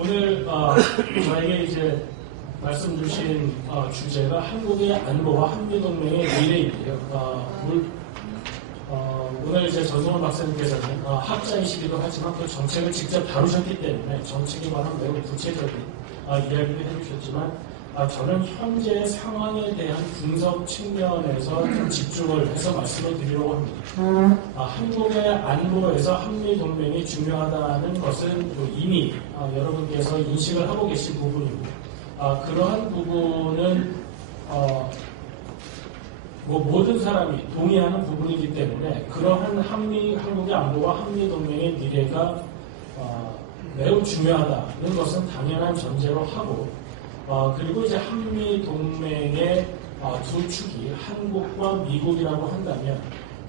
오늘 저에게 이제 말씀 주신 주제가 한국의 안보와 한미동맹의 미래인데요. 오늘 이제 전성원 박사님께서는 학자이시기도 하지만 그 정책을 직접 다루셨기 때문에 정책에 관한 매우 구체적인 이야기를 해주셨지만 저는 현재 상황에 대한 분석 측면에서 좀 집중을 해서 말씀을 드리려고 합니다. 한국의 안보에서 한미동맹이 중요하다는 것은 이미 여러분께서 인식을 하고 계신 부분이고 그러한 부분은 모든 사람이 동의하는 부분이기 때문에 그러한 한국의 안보와 한미동맹의 미래가 매우 중요하다는 것은 당연한 전제로 하고 그리고 이제 한미동맹의 두 축이 한국과 미국이라고 한다면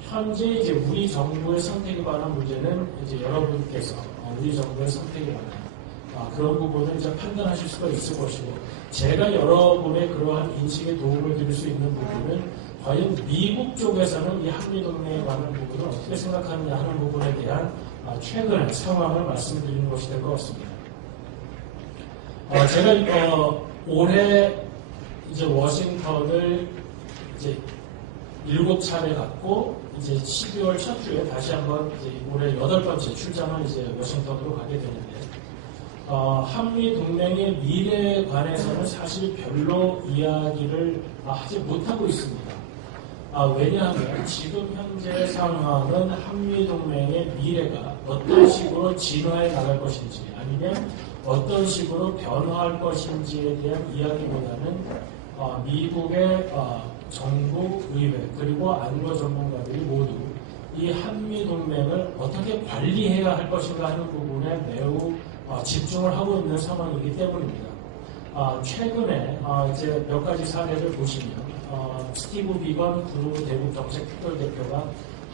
현재 이제 우리 정부의 선택에 관한 문제는 이제 여러분께서 우리 정부의 선택에 관한 그런 부분을 이제 판단하실 수가 있을 것이고 제가 여러분의 그러한 인식에 도움을 드릴 수 있는 부분은 과연 미국 쪽에서는 이 한미동맹에 관한 부분을 어떻게 생각하느냐 하는 부분에 대한 최근의 상황을 말씀드리는 것이 될 것 같습니다. 제가 올해 이제 워싱턴을 이제 7차례 갔고 이제 12월 첫 주에 다시 한번 이제 올해 8번째 출장을 이제 워싱턴으로 가게 되는데 한미 동맹의 미래에 관해서는 사실 별로 이야기를 하지 못하고 있습니다. 왜냐하면 지금 현재 상황은 한미 동맹의 미래가 어떤 식으로 진화해 나갈 것인지 아니면 어떤 식으로 변화할 것인지에 대한 이야기보다는 미국의 정부, 의회 그리고 안보 전문가들이 모두 이 한미 동맹을 어떻게 관리해야 할 것인가 하는 부분에 매우 집중을 하고 있는 상황이기 때문입니다. 최근에 이제 몇 가지 사례를 보시면 스티브 비건 국무부 대북 정책 특별대표가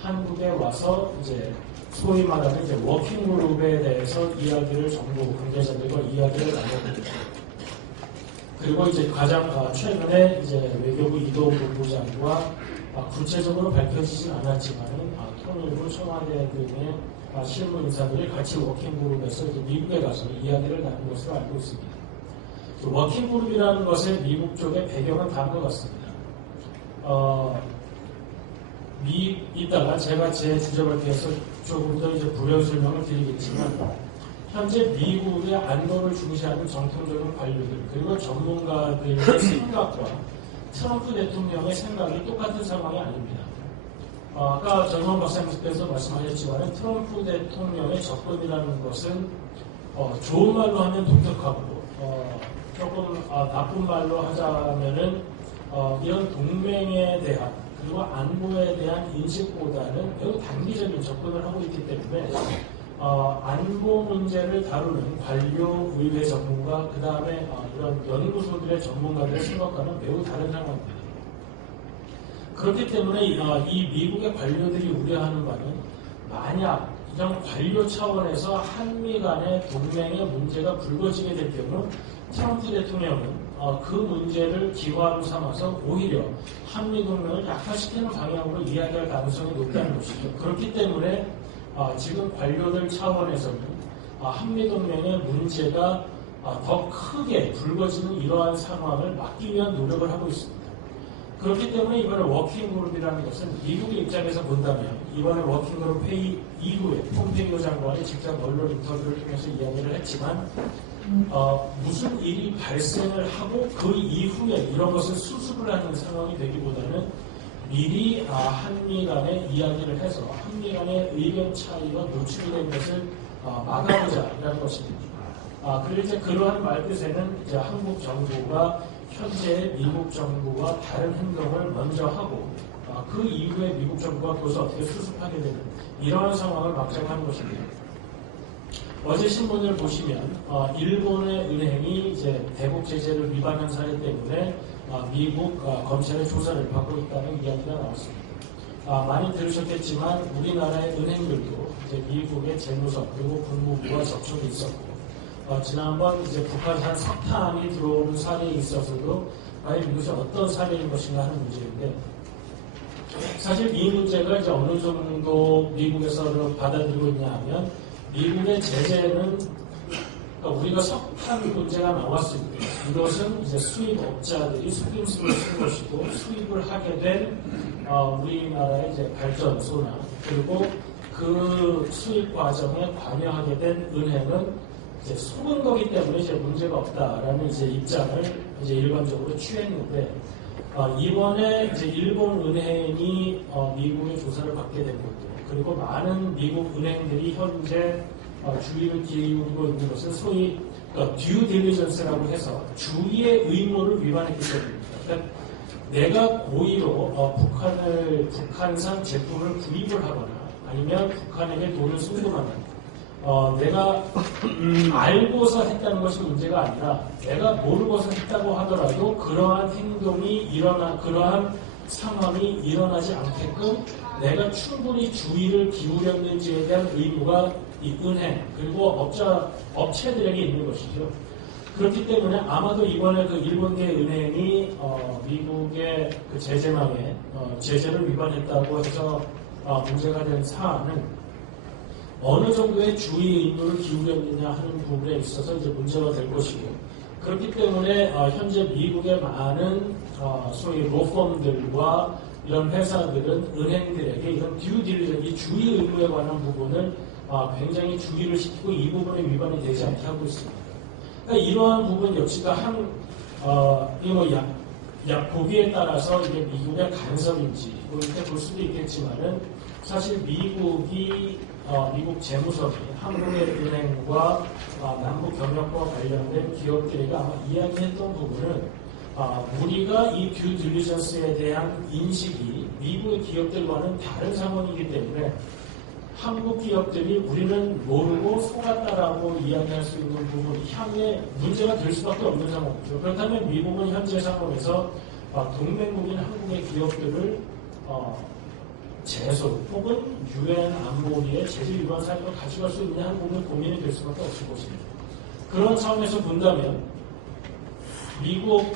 한국에 와서 이제 소위 말하는 이제 워킹그룹에 대해서 이야기를 정부 관계자들과 이야기를 나눠봅니다. 그리고 이제 가장 최근에 이제 외교부 이동훈 본부장과 구체적으로 밝혀지진 않았지만은 통일부 청와대 등의 실무 인사들이 같이 워킹그룹에서 이제 미국에 가서 이야기를 나눈 것으로 알고 있습니다. 워킹그룹이라는 것의 미국 쪽의 배경은 다른 것 같습니다. 이따가 제가 제 주제 발표에서 조금 더 이제 부연 설명을 드리겠지만 현재 미국의 안보를 중시하는 정통적인 관료들 그리고 전문가들의 생각과 트럼프 대통령의 생각이 똑같은 상황이 아닙니다. 아까 전성원 박사님께서 말씀하셨지만 트럼프 대통령의 접근이라는 것은 좋은 말로 하면 독특하고 조금 나쁜 말로 하자면은 이런 동맹에 대한 그리고 안보에 대한 인식보다는 매우 단기적인 접근을 하고 있기 때문에 안보 문제를 다루는 관료, 의회 전문가, 그 다음에 이런 연구소들의 전문가들의 생각과는 매우 다른 상황입니다. 그렇기 때문에 이 미국의 관료들이 우려하는 바는 만약 이런 관료 차원에서 한미 간의 동맹의 문제가 불거지게 될 경우 트럼프 대통령은 그 문제를 기화로 삼아서 오히려 한미동맹을 약화시키는 방향으로 이야기할 가능성이 높다는 것이죠. 그렇기 때문에 지금 관료들 차원에서는 한미동맹의 문제가 더 크게 불거지는 이러한 상황을 막기 위한 노력을 하고 있습니다. 그렇기 때문에 이번에 워킹그룹이라는 것은 미국의 입장에서 본다면 이번에 워킹그룹 회의 이후에 폼페이오 장관이 직접 언론 인터뷰를 통해서 이야기를 했지만 무슨 일이 발생을 하고 그 이후에 이런 것을 수습을 하는 상황이 되기보다는 미리 한미 간의 이야기를 해서 한미 간의 의견 차이가 노출이 된 것을 막아보자라는 것입니다. 그리고 이제 그러한 말뜻에는 이제 한국 정부가 현재 미국 정부와 다른 행동을 먼저 하고 그 이후에 미국 정부가 그것을 어떻게 수습하게 되는 이러한 상황을 막장하는 것입니다. 어제 신문을 보시면 일본의 은행이 이제 대북 제재를 위반한 사례 때문에 미국 검찰의 조사를 받고 있다는 이야기가 나왔습니다. 많이 들으셨겠지만 우리나라의 은행들도 이제 미국의 재무서 그리고 국무부와 접촉이 있었고 지난번 이제 북한산 석탄이 들어오는 사례에 있어서도 과연 이것이 어떤 사례인 것인가 하는 문제인데 사실 이 문제가 이제 어느 정도 미국에서 받아들이고 있냐 하면 미국의 제재는 우리가 우리가 석탄 문제가 나왔을 때 이것은 이제 수입업자들이 속임수를 쓴 것이고 수입을 하게 된 우리나라의 이제 발전소나 그리고 그 수입 과정에 관여하게 된 은행은 이제 속은 거기 때문에 이제 문제가 없다라는 이제 입장을 이제 일반적으로 취했는데 이번에 이제 일본 은행이 미국의 조사를 받게 된 것도 그리고 많은 미국 은행들이 현재 주의를 기울이고 있는 것은 소위 듀 딜리전스라고 해서 주의의 의무를 위반했기 때문입니다. 그러니까 내가 고의로 북한산 제품을 구입을 하거나 아니면 북한에게 돈을 송금하는 내가 알고서 했다는 것이 문제가 아니라 내가 모르고서 했다고 하더라도 그러한 행동이 그러한 상황이 일어나지 않게끔 내가 충분히 주의를 기울였는지에 대한 의무가 이 은행 그리고 업체들에게 있는 것이죠. 그렇기 때문에 아마도 이번에 그 일본계 은행이 미국의 그 제재망에 제재를 위반했다고 해서 문제가 된 사안은 어느 정도의 주의 의무를 기울였느냐 하는 부분에 있어서 이제 문제가 될 것이고 그렇기 때문에 현재 미국의 많은 소위 로펌들과 이런 회사들은 은행들에게 이런 듀 딜리전스, 주의 의무에 관한 부분을 굉장히 주의를 시키고 이 부분에 위반이 되지 않게 하고 있습니다. 그러니까 이러한 부분 역시가 보기에 따라서 이게 미국의 간섭인지 이렇게 볼 수도 있겠지만은 사실 미국 재무성이 한국의 은행과 남북경협과 관련된 기업들에게 아마 이야기했던 부분은 우리가 이 듀 딜리전스에 대한 인식이 미국의 기업들과는 다른 상황이기 때문에 한국 기업들이 우리는 모르고 속았다라고 이야기할 수 있는 부분이 향후에 문제가 될 수밖에 없는 상황이죠. 그렇다면 미국은 현재 상황에서 동맹국인 한국의 기업들을 제소 혹은 유엔 안보리의 제재 위반 사유로 가져갈 수 있느냐 하는 부분이 고민이 될 수밖에 없을 것입니다. 그런 차원에서 본다면 미국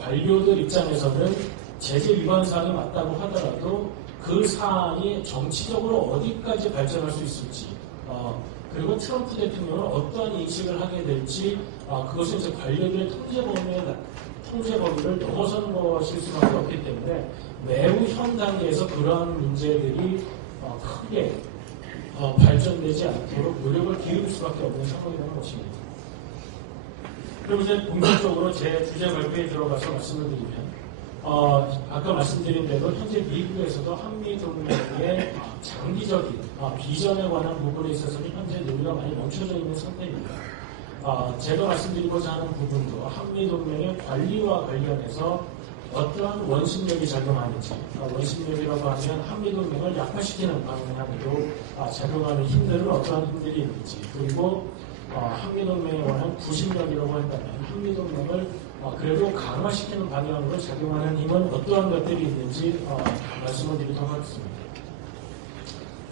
관료들 입장에서는 제재 위반 사항이 맞다고 하더라도 그 사안이 정치적으로 어디까지 발전할 수 있을지 그리고 트럼프 대통령은 어떠한 인식을 하게 될지 그것은 이제 관료들의 통제 범위를 넘어서는 것일 수밖에 없기 때문에 매우 현 단계에서 그러한 문제들이 크게 발전되지 않도록 노력을 기울일 수밖에 없는 상황이라는 것입니다. 그럼 이제 본격적으로 제 주제 발표에 들어가서 말씀을 드리면 아까 말씀드린 대로 현재 미국에서도 한미 동맹의 장기적인 비전에 관한 부분에 있어서는 현재 논의가 많이 멈춰져 있는 상태입니다. 제가 말씀드리고자 하는 부분도 한미 동맹의 관리와 관련해서 어떠한 원심력이 작용하는지, 원심력이라고 하면 한미 동맹을 약화시키는 방향으로 작용하는 힘들은 어떠한 힘들이 있는지, 그리고 한미 동맹에 관한 구심력이라고 한다면 한미 동맹을 그래도 강화시키는 방향으로 작용하는 힘은 어떠한 것들이 있는지 말씀을 드리도록 하겠습니다.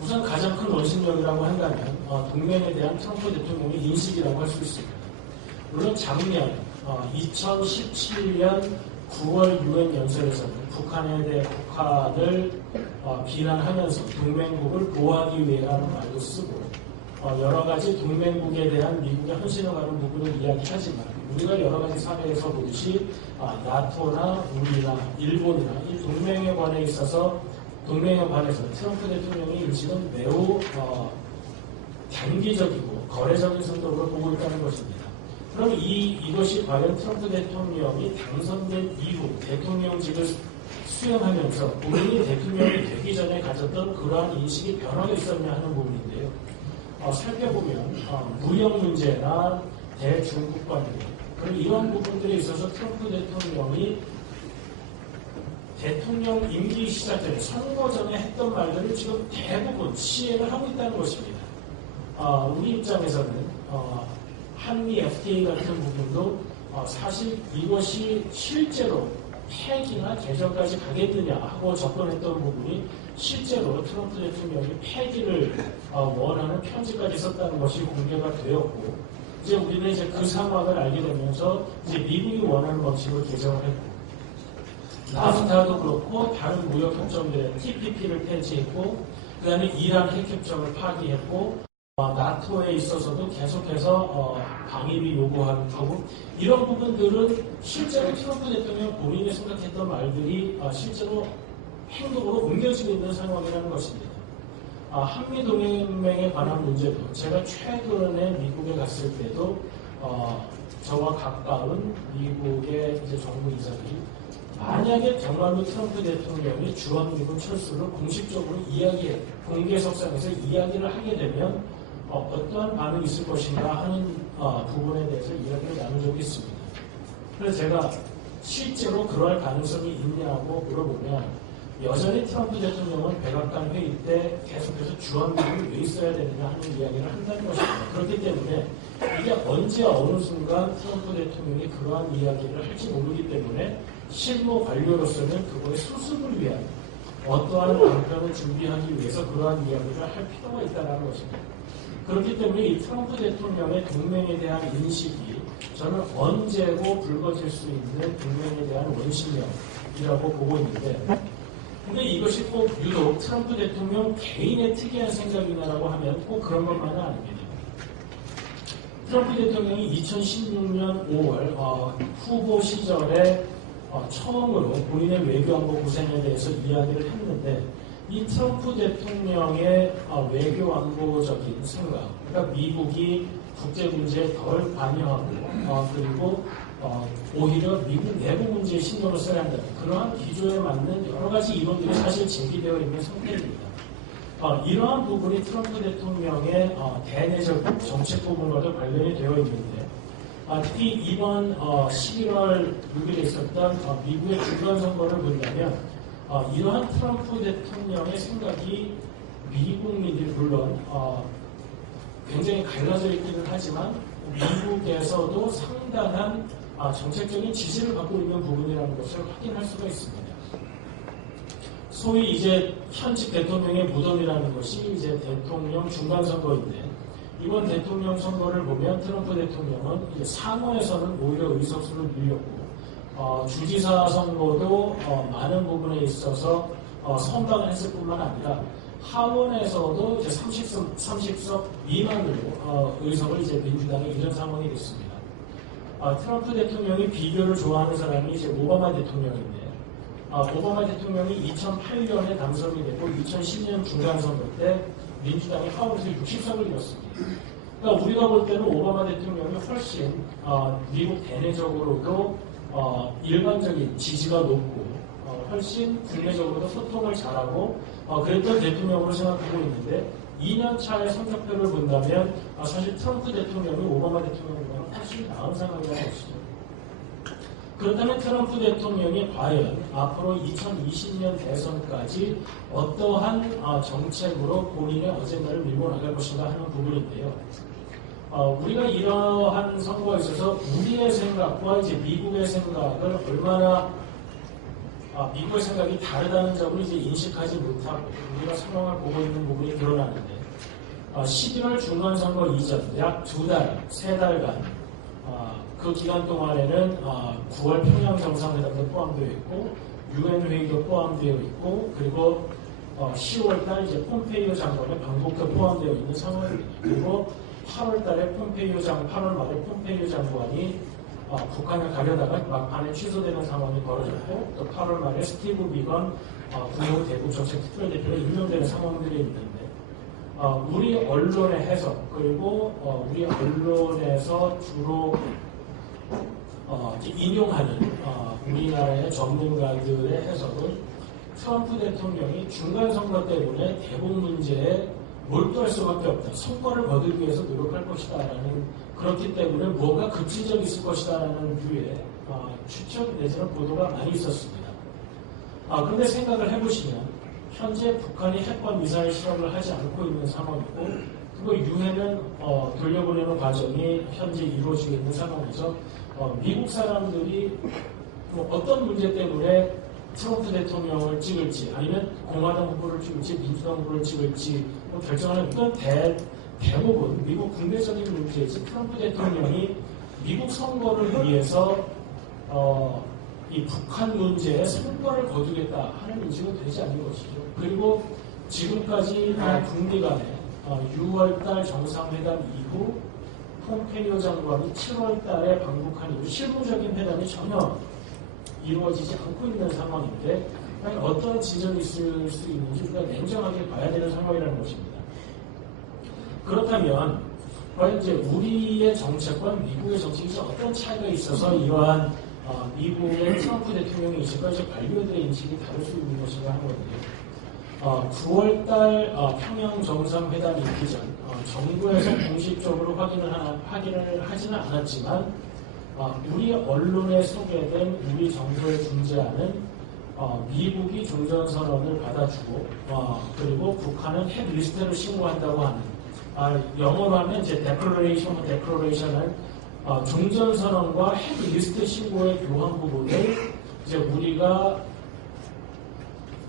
우선 가장 큰 원심력이라고 한다면 동맹에 대한 트럼프 대통령의 인식이라고 할 수 있습니다. 물론 작년 2017년 9월 유엔 연설에서는 북한을 비난하면서 동맹국을 보호하기 위해라는 말도 쓰고 여러 가지 동맹국에 대한 미국의 헌신을 가는 부분을 이야기하지만 우리가 여러 가지 사례에서 보듯이 나토나 우리나 일본이나 이 동맹에 관해서 트럼프 대통령의 인식은 매우 단기적이고 거래적인 성격으로 보고 있다는 것입니다. 그럼 이것이 과연 트럼프 대통령이 당선된 이후 대통령직을 수행하면서 본인이 대통령이 되기 전에 가졌던 그러한 인식이 변화가 있었냐 하는 부분인데요. 살펴보면 무역 문제나 대중국 관계 그리고 이런 부분들에 있어서 트럼프 대통령이 대통령 임기 시작 전에 선거 전에 했던 말들을 지금 대부분 시행을 하고 있다는 것입니다. 우리 입장에서는 한미 FTA 같은 부분도 사실 이것이 실제로 폐기나 개정까지 가겠느냐 하고 접근했던 부분이 실제로 트럼프 대통령이 폐기를 원하는 편지까지 썼다는 것이 공개가 되었고 이제 우리는 이제 그 상황을 알게 되면서 이제 미국이 원하는 방식으로 개정을 했고 나프타도 그렇고 다른 무역 협정들 TPP를 폐지했고 그 다음에 이란 핵협정을 파기했고 나토에 있어서도 계속해서 방위비 요구하고 이런 부분들은 실제로 트럼프 대통령 본인이 생각했던 말들이 실제로 행동으로 옮겨지고 있는 상황이라는 것입니다. 한미 동맹에 관한 문제도 제가 최근에 미국에 갔을 때도 저와 가까운 미국의 이제 정부 인사들이 만약에 정말로 트럼프 대통령이 주한미군 철수를 공식적으로 공개석상에서 이야기를 하게 되면 어떠한 반응이 있을 것인가 하는 부분에 대해서 이야기를 나눈 적이 있습니다. 그래서 제가 실제로 그럴 가능성이 있냐고 물어보면 여전히 트럼프 대통령은 백악관 회의 때 계속해서 주한미군이 왜 있어야 되느냐 하는 이야기를 한다는 것입니다. 그렇기 때문에 이게 언제 어느 순간 트럼프 대통령이 그러한 이야기를 할지 모르기 때문에 실무 관료로서는 그거의 수습을 위한 어떠한 방편을 준비하기 위해서 그러한 이야기를 할 필요가 있다는 것입니다. 그렇기 때문에 이 트럼프 대통령의 동맹에 대한 인식이 저는 언제고 불거질 수 있는 동맹에 대한 원심력이라고 보고 있는데 근데 이것이 꼭 유독 트럼프 대통령 개인의 특이한 생각이냐라고 하면 꼭 그런 것만은 아닙니다. 트럼프 대통령이 2016년 5월 후보 시절에 처음으로 본인의 외교안보 구상에 대해서 이야기를 했는데 이 트럼프 대통령의 외교안보적인 생각, 그러니까 미국이 국제 문제에 덜 관여하고 그리고 오히려 미국 내부 문제에 신경을 써야 한다는 그러한 기조에 맞는 여러 가지 이론들이 사실 제기되어 있는 상태입니다. 이러한 부분이 트럼프 대통령의 대내적 정책 부분과도 관련이 되어 있는데 특히 이번 11월 6일에 있었던 미국의 중간선거를 본다면 이러한 트럼프 대통령의 생각이 미국민들이 물론 굉장히 갈라져 있기는 하지만 미국에서도 상당한 정책적인 지지를 받고 있는 부분이라는 것을 확인할 수가 있습니다. 소위 이제 현직 대통령의 무덤이라는 것이 이제 대통령 중간선거인데 이번 대통령 선거를 보면 트럼프 대통령은 이제 상원에서는 오히려 의석수를 늘렸고 주지사 선거도 많은 부분에 있어서 선방을 했을 뿐만 아니라 하원에서도 이제 30석 미만으로 의석을 이제 민주당에 잃은 상황이 됐습니다. 트럼프 대통령이 비교를 좋아하는 사람이 이제 오바마 대통령인데 오바마 대통령이 2008년에 당선이 되고 2010년 중간선거 때 민주당이 하원에서 60석을 잃었습니다. 그러니까 우리가 볼 때는 오바마 대통령이 훨씬 미국 대내적으로도 일반적인 지지가 높고 훨씬 국내적으로도 소통을 잘하고 그랬던 대통령으로 생각하고 있는데 2년 차의 성적표를 본다면 사실 트럼프 대통령이 오바마 대통령보다는 훨씬 나은 상황이라는 것이죠. 그렇다면 트럼프 대통령이 과연 앞으로 2020년 대선까지 어떠한 정책으로 본인의 어젠다를 밀고 나갈 것인가 하는 부분인데요. 우리가 이러한 선거에 있어서 우리의 생각과 이제 미국의 생각을 얼마나 미국의 생각이 다르다는 점을 이제 인식하지 못하고 우리가 상황을 보고 있는 부분이 드러나는데 11월 중간선거 이전 약 2달, 3달간 그 기간 동안에는 9월 평양 정상회담도 포함되어 있고 UN 회의도 포함되어 있고 그리고 10월달 이제 폼페이오 장관의 방북도 포함되어 있는 상황입니다. 그리고 8월달에 8월 말에 폼페이오 장관이 북한을 가려다가 막판에 취소되는 상황이 벌어졌고 또 8월 말에 스티브 비건 국무 대북 정책 특별대표로 임명되는 상황들이 있는데 우리 언론의 해석 그리고 우리 언론에서 주로 인용하는 우리나라의 전문가들의 해석은 트럼프 대통령이 중간선거 때문에 대북 문제에 몰두할 수밖에 없다. 성과를 거두기 위해서 노력할 것이다라는 그렇기 때문에 무언가 급진적이 있을 것이다라는 뷰의 추측 내지는 보도가 많이 있었습니다. 그런데 생각을 해보시면 현재 북한이 핵과 미사일 실험을 하지 않고 있는 상황이고 그리고 유해는 돌려보내는 과정이 현재 이루어지고 있는 상황에서 미국 사람들이 어떤 문제 때문에 트럼프 대통령을 찍을지 아니면 공화당 후보를 찍을지 민주당 후보를 찍을지 결정하는 이건 대부분 미국 국내적인 문제이지 트럼프 대통령이 미국 선거를 위해서 이 북한 문제에 성과를 거두겠다 하는 인식은 되지 않는 것이죠. 그리고 지금까지 북미 간에 6월달 정상회담 이후 폼페이오 장관이 7월달에 방북한 이후 실무적인 회담이 전혀 이루어지지 않고 있는 상황인데 과연 어떤 지점이 있을 수 있는지 우리가 냉정하게 봐야 되는 상황이라는 것입니다. 그렇다면 과연 이제 우리의 정책과 미국의 정책이 어떤 차이가 있어서 이러한 미국의 트럼프 대통령의 인식과 이제 관료들의 인식이 다를 수 있는 것인가 하는 건데요. 9월달 평양 정상회담이 있기 전 정부에서 공식적으로 확인을 하지는 않았지만 우리 언론에 소개된 우리 정부의 중재안은 미국이 종전선언을 받아주고 그리고 북한은 핵 리스트를 신고한다고 하는 영어로 하면 이제 데클러레이션은 종전선언과 핵 리스트 신고의 교환 부분을 이제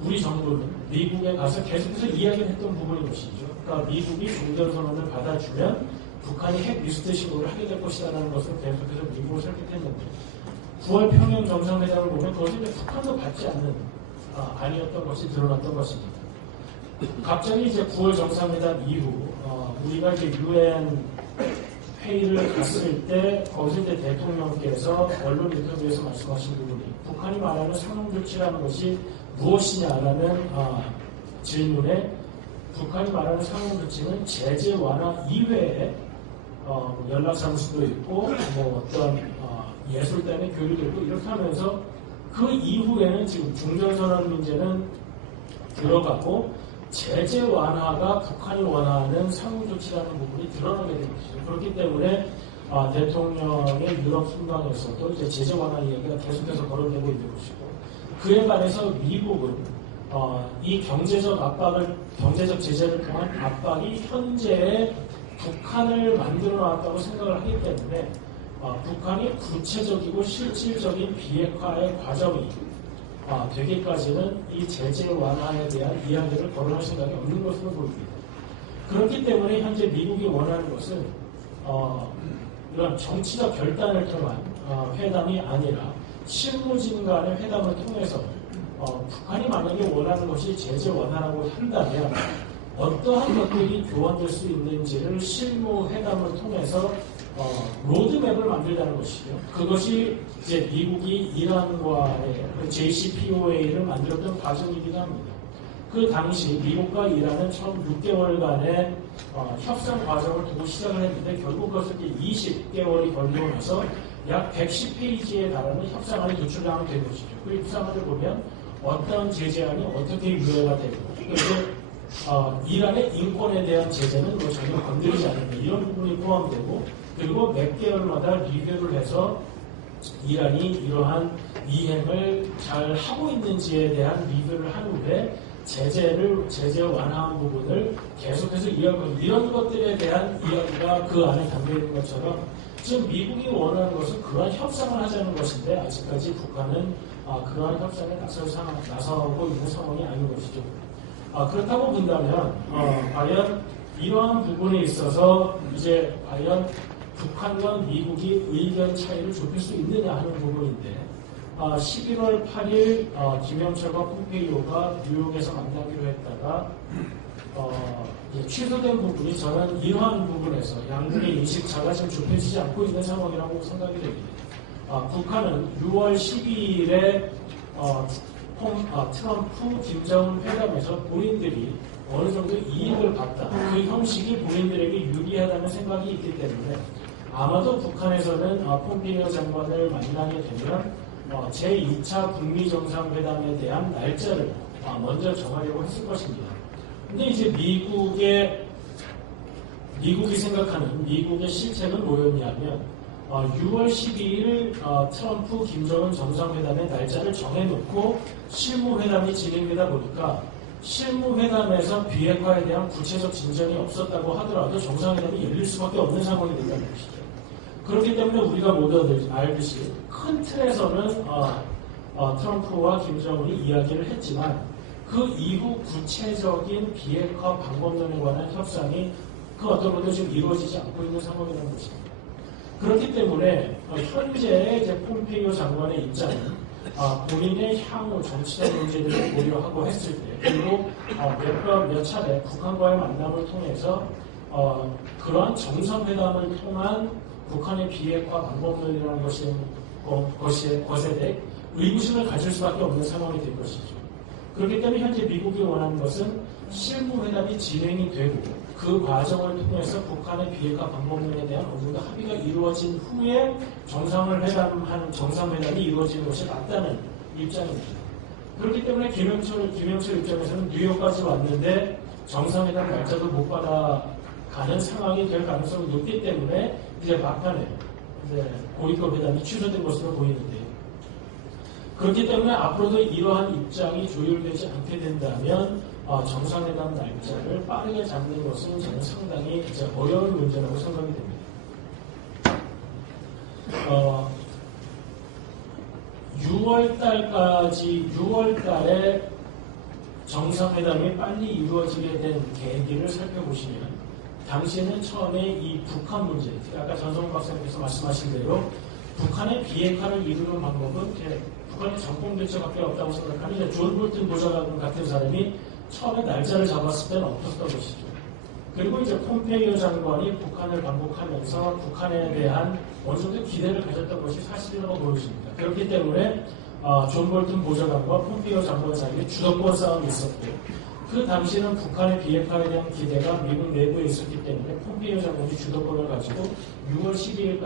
우리 정부는 미국에 가서 계속해서 이야기를 했던 부분인 것이죠. 그러니까 미국이 종전선언을 받아주면 북한이 핵 리스트 신고를 하게 될 것이라는 것을 계속해서 미국을 설득했는데 9월 평양 정상회담을 보면 그것은 북한도 받지 않는 아니었던 것이 드러났던 것입니다. 갑자기 이제 9월 정상회담 이후 우리가 이제 UN 회의를 갔을 때 거기서 이제 대통령께서 언론 인터뷰에서 말씀하신 부분이 북한이 말하는 상용조치라는 것이 무엇이냐라는 질문에 북한이 말하는 상용조치는 제재 완화 이외에 연락사무소도 있고 어떤 예술단의 교류도 있고 이렇게 하면서 그 이후에는 지금 종전선언 문제는 들어가고 제재 완화가 북한이 원하는 상용조치라는 부분이 드러나게 된 것이죠. 그렇기 때문에 대통령의 유럽 순방에서도 이제 제재 완화 이야기가 계속해서 거론되고 있는 것이고 그에 반해서 미국은 이 경제적 제재를 통한 압박이 현재의 북한을 만들어 놨다고 생각을 하기 때문에 북한이 구체적이고 실질적인 비핵화의 과정이 되기까지는 이 제재 완화에 대한 이야기를 거론할 생각이 없는 것으로 보입니다. 그렇기 때문에 현재 미국이 원하는 것은 이런 정치적 결단을 통한 회담이 아니라 실무진 간의 회담을 통해서 북한이 만약에 원하는 것이 제재 완화라고 한다면 어떠한 것들이 교환될 수 있는지를 실무 회담을 통해서 로드맵을 만들다는 것이죠. 그것이 이제 미국이 이란과의 JCPOA를 만들었던 과정이기도 합니다. 그 당시 미국과 이란은 처음 6개월간의 협상 과정을 두고 시작을 했는데 결국 그것을 20개월이 걸리고 나서 약 110페이지에 달하는 협상안이 도출하게 된 것이죠. 그 협상안을 보면 어떤 제재안이 어떻게 유예가 되고 그리고 이란의 인권에 대한 제재는 전혀 건드리지 않는다. 이런 부분이 포함되고 그리고 몇 개월마다 리뷰를 해서 이란이 이러한 이행을 잘 하고 있는지에 대한 리뷰를 한 후에 제재 완화한 부분을 계속해서 이야기하고 이런 것들에 대한 이야기가 그 안에 담겨 있는 것처럼 지금 미국이 원하는 것은 그러한 협상을 하자는 것인데 아직까지 북한은 그러한 협상에 나서고 있는 상황이 아닌 것이죠. 그렇다고 본다면 과연 이러한 부분에 있어서 이제 과연 북한과 미국이 의견 차이를 좁힐 수 있느냐 하는 부분인데 11월 8일 김영철과 폼페이오가 뉴욕에서 만나기로 했다가 취소된 부분이 저는 이러한 부분에서 양국의 인식차가 지금 좁혀지지 않고 있는 상황이라고 생각이 됩니다. 북한은 6월 12일에 트럼프 김정은 회담에서 본인들이 어느 정도 이익을 봤다. 그 형식이 본인들에게 유리하다는 생각이 있기 때문에 아마도 북한에서는 폼페이오 장관을 만나게 되면 제2차 북미 정상회담에 대한 날짜를 먼저 정하려고 했을 것입니다. 근데 이제 미국이 생각하는 미국의 실책은 뭐였냐면 6월 12일 트럼프 김정은 정상회담의 날짜를 정해놓고 실무회담이 진행되다 보니까 실무회담에서 비핵화에 대한 구체적 진전이 없었다고 하더라도 정상회담이 열릴 수밖에 없는 상황이 된다는 것이죠. 그렇기 때문에 우리가 모두 알듯이 큰 틀에서는 트럼프와 김정은이 이야기를 했지만 그 이후 구체적인 비핵화 방법론에 관한 협상이 그 어떤 것도 지금 이루어지지 않고 있는 상황이라는 것입니다. 그렇기 때문에 현재의 폼페이오 장관의 입장은 본인의 향후 정치적 문제들을 고려하고 했을 때, 그리고 몇 차례 북한과의 만남을 통해서 그러한 정상회담을 통한 북한의 비핵화 방법론이라는 것에 대해 의구심을 가질 수밖에 없는 상황이 될 것이죠. 그렇기 때문에 현재 미국이 원하는 것은 실무회담이 진행이 되고 그 과정을 통해서 북한의 비핵화 방법론에 대한 어느 정도 합의가 이루어진 후에 정상회담이 이루어지는 것이 맞다는 입장입니다. 그렇기 때문에 김영철 입장에서는 뉴욕까지 왔는데 정상회담 날짜도 못 받아가는 상황이 될 가능성이 높기 때문에 이제 막판에 고위급 회담이 취소된 것으로 보이는데요. 그렇기 때문에 앞으로도 이러한 입장이 조율되지 않게 된다면 정상회담 날짜를 빠르게 잡는 것은 저는 상당히 이제 어려운 문제라고 생각이 됩니다. 6월달에 정상회담이 빨리 이루어지게 된 계기를 살펴보시면 당시에는 처음에 이 북한 문제, 아까 전성훈 박사님께서 말씀하신 대로 북한의 비핵화를 이루는 방법은 북한의 정권 교체밖에 없다고 생각하는 존 볼튼 보좌관 같은 사람이 처음에 날짜를 잡았을 때는 없었던 것이죠. 그리고 이제 폼페이오 장관이 북한을 방북하면서 북한에 대한 어느 정도 기대를 가졌던 것이 사실이라고 보여집니다. 그렇기 때문에 존 볼튼 보좌관과 폼페이오 장관 사이에 주도권 싸움이 있었고, 그 당시에는 북한의 비핵화에 대한 기대가 미국 내부에 있었기 때문에 폼페이오 장관이 주도권을 가지고 6월 12일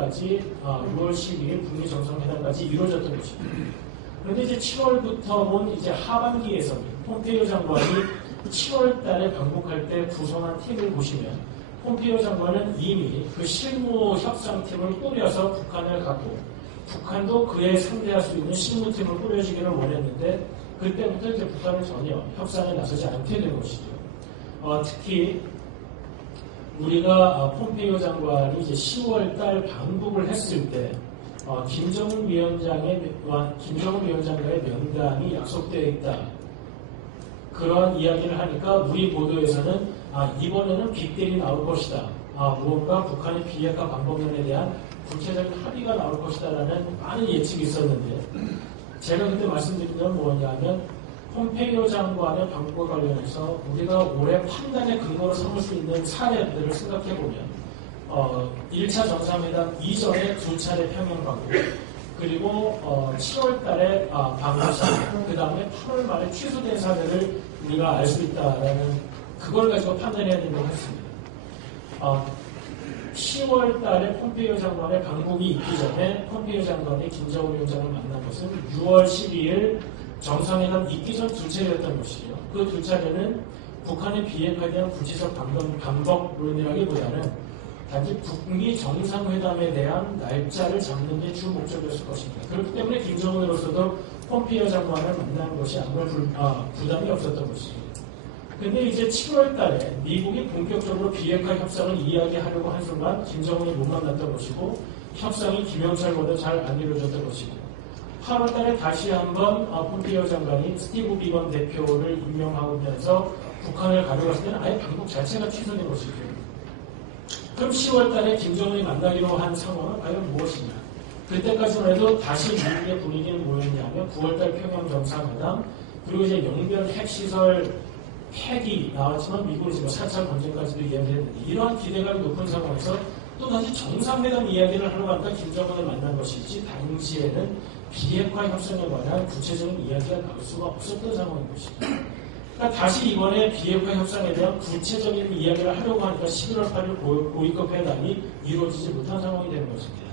북미 정상회담까지 이루어졌던 것입니다. 그런데 이제 7월부터 본 이제 하반기에서 폼페이오 장관이 7월 달에 방북할 때 구성한 팀을 보시면 폼페이오 장관은 이미 그 실무 협상팀을 꾸려서 북한을 가고 북한도 그에 상대할 수 있는 실무팀을 꾸려주기를 원했는데 그때부터 이제 북한은 전혀 협상에 나서지 않게 된 것이죠. 특히 우리가 폼페이오 장관이 이제 10월 달 방북을 했을 때 김정은 위원장과의 면담이 약속되어 있다. 그런 이야기를 하니까 우리 보도에서는 이번에는 빅딜이 나올 것이다. 무언가 북한의 비핵화 방법론에 대한 구체적인 합의가 나올 것이다라는 많은 예측이 있었는데 제가 그때 말씀드린 건 뭐냐면 폼페이오 장관의 방북과 관련해서 우리가 올해 판단의 근거로 삼을 수 있는 사례들을 생각해보면 1차 정상회담 이전에 2차례 평양 방북, 그리고 7월 달에 방북 사례, 그 다음에 8월 말에 취소된 사례를 우리가 알 수 있다라는 그걸 가지고 판단해야 된다고 했습니다. 10월 달에 폼페이오 장관의 방북이 있기 전에 폼페이오 장관이 김정은 위원장을 만난 것은 6월 12일 정상회담 있기 전 2차례였던 것이죠. 그 2차례는 북한의 비핵화에 대한 구체적 방법론이라기보다는 단지 북미 정상회담에 대한 날짜를 잡는 게 주 목적이었을 것입니다. 그렇기 때문에 김정은으로서도 폼페이오 장관을 만나는 것이 아무런 부담이 없었던 것이죠. 근데 이제 7월 달에 미국이 본격적으로 비핵화 협상을 이야기하려고 한 순간 김정은이 못 만났던 것이고 협상이 김영철보다 잘 안 이루어졌던 것이고 8월 달에 다시 한번 폼페이오 장관이 스티브 비건 대표를 임명하면서 북한을 가져갔을 때는 아예 방북 자체가 취소된 것이죠. 그럼 10월 달에 김정은이 만나기로 한 상황은 과연 무엇이냐? 그때까지만 해도 다시 미국의 분위기는 뭐였냐면 9월 달 평양 정상회담, 그리고 이제 영변 핵시설 핵이 나왔지만 미국은 지금 4차 전쟁까지도 이야기했는데 이러한 기대감이 높은 상황에서 또다시 정상회담 이야기를 하러 가니까 김정은을 만난 것이지 당시에는 비핵화 협상에 관한 구체적인 이야기가 나올 수가 없었던 상황인 것입니다. 그러니까 다시 이번에 비핵화 협상에 대한 구체적인 이야기를 하려고 하니까 11월 8일 고위급 회담이 이루어지지 못한 상황이 되는 것입니다.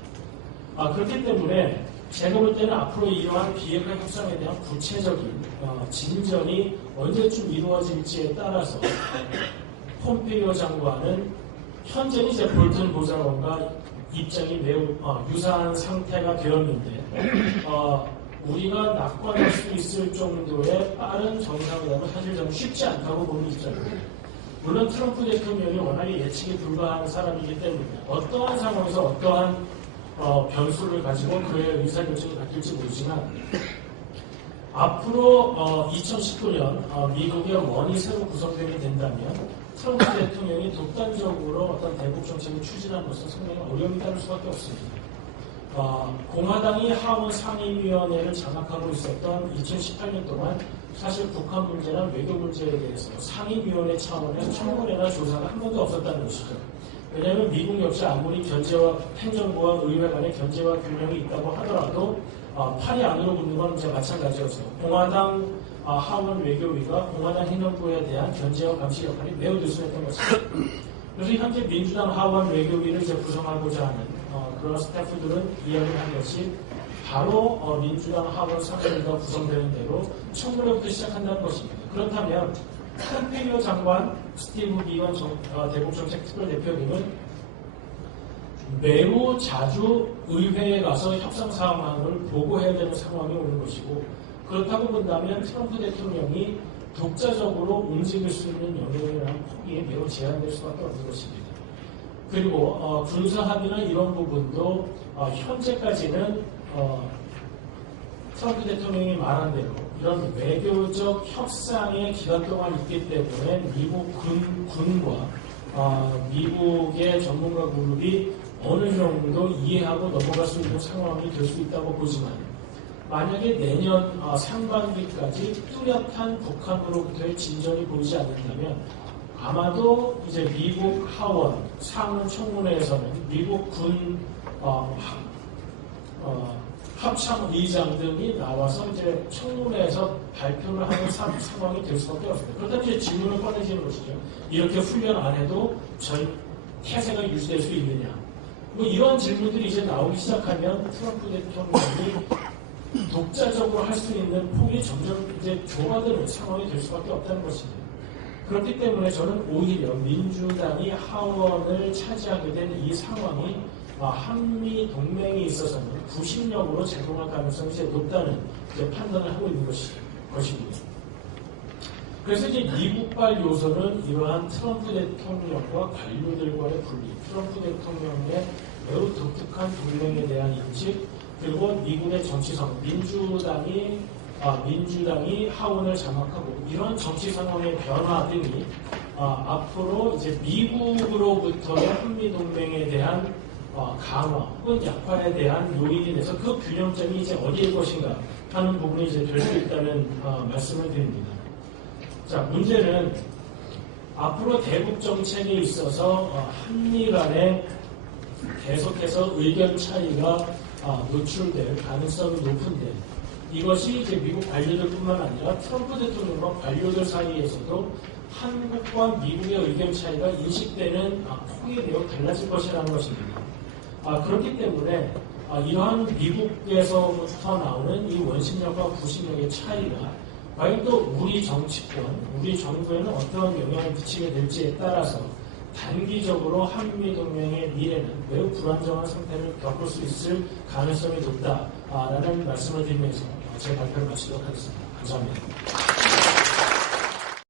그렇기 때문에 제가 볼 때는 앞으로 이러한 비핵화 협상에 대한 구체적인 진전이 언제쯤 이루어질지에 따라서 폼페이오 장관은 현재는 이제 볼튼 보좌관과 입장이 매우 유사한 상태가 되었는데 우리가 낙관할 수 있을 정도의 빠른 정상회담은 사실 저는 쉽지 않다고 보는 입장입니다. 물론 트럼프 대통령이 워낙에 예측이 불가한 사람이기 때문에 어떠한 상황에서 어떠한 변수를 가지고 그의 의사결정이 바뀔지 모르지만 앞으로 2019년 미국의 원이 새로 구성되게 된다면 트럼프 대통령이 독단적으로 어떤 대북 정책을 추진하는 것은 상당히 어려움이 따를 수밖에 없습니다. 공화당이 하원 상임위원회를 장악하고 있었던 2018년 동안 사실 북한 문제나 외교 문제에 대해서 상임위원회 차원에서 청문회나 조사가 한 번도 없었다는 것이죠. 왜냐하면 미국 역시 아무리 견제와 행정부와 의회 간의 견제와 균형이 있다고 하더라도 팔이 안으로 붙는 건 이제 마찬가지였어요. 공화당 하원 외교위가 공화당 행정부에 대한 견제와 감시 역할이 매우 느슨했던 것입니다. 그래서 현재 민주당 하원 외교위를 이제 구성하고자 하는 그런 스태프들은 이야기를 한 것이 바로 민주당 하원 상임위가 구성되는 대로 청문회부터 시작한다는 것입니다. 그렇다면 폼페이오 장관, 스티브 비건 대북정책특별대표님은 매우 자주 의회에 가서 협상 상황을 보고해야 되는 상황이 오는 것이고, 그렇다고 본다면 트럼프 대통령이 독자적으로 움직일 수 있는 영역이라는 폭이 매우 제한될 수밖에 없는 것입니다. 그리고 군사 합의나 이런 부분도 현재까지는 트럼프 대통령이 말한 대로 이런 외교적 협상의 기간 동안 있기 때문에 미국 군과 미국의 전문가 그룹이 어느 정도 이해하고 넘어갈 수 있는 상황이 될 수 있다고 보지만, 만약에 내년 상반기까지 뚜렷한 북한으로부터의 진전이 보이지 않는다면 아마도 이제 미국 하원 상원 청문회에서는 미국 군 합참 의장 등이 나와서 이제 청문회에서 발표를 하는 상황이 될 수밖에 없습니다. 그렇다면 이제 질문을 꺼내지는 것이죠. 이렇게 훈련 안 해도 태세가 유지될 수 있느냐? 뭐 이러한 질문들이 이제 나오기 시작하면 트럼프 대통령이 독자적으로 할 수 있는 폭이 점점 이제 좁아드는 상황이 될 수밖에 없다는 것입니다. 그렇기 때문에 저는 오히려 민주당이 하원을 차지하게 된 이 상황이 한미 동맹에 있어서는 구심력으로 작용할 가능성이 이제 높다는 이제 판단을 하고 있는 것입니다. 그래서 이제 미국발 요소는 이러한 트럼프 대통령과 관료들과의 분리, 트럼프 대통령의 매우 독특한 동맹에 대한 인식, 그리고 미국의 정치상, 민주당이 하원을 장악하고 이런 정치 상황의 변화 등이 앞으로 이제 미국으로부터의 한미 동맹에 대한 강화 혹은 약화에 대한 요인이 돼서 그 균형점이 이제 어디일 것인가 하는 부분이 이제 될 수 있다는 말씀을 드립니다. 자, 문제는 앞으로 대북 정책에 있어서 한미 간에 계속해서 의견 차이가 노출될 가능성이 높은데, 이것이 이제 미국 관료들뿐만 아니라 트럼프 대통령과 관료들 사이에서도 한국과 미국의 의견 차이가 인식되는 폭이 매우 달라질 것이라는 것입니다. 그렇기 때문에 이러한 미국에서부터 나오는 이 원심력과 구심력의 차이가 과연 또 우리 정치권, 우리 정부에는 어떤 영향을 미치게 될지에 따라서 단기적으로 한미동맹의 미래는 매우 불안정한 상태를 겪을 수 있을 가능성이 높다라는 말씀을 드리면서 제 발표를 마치도록 하겠습니다. 감사합니다.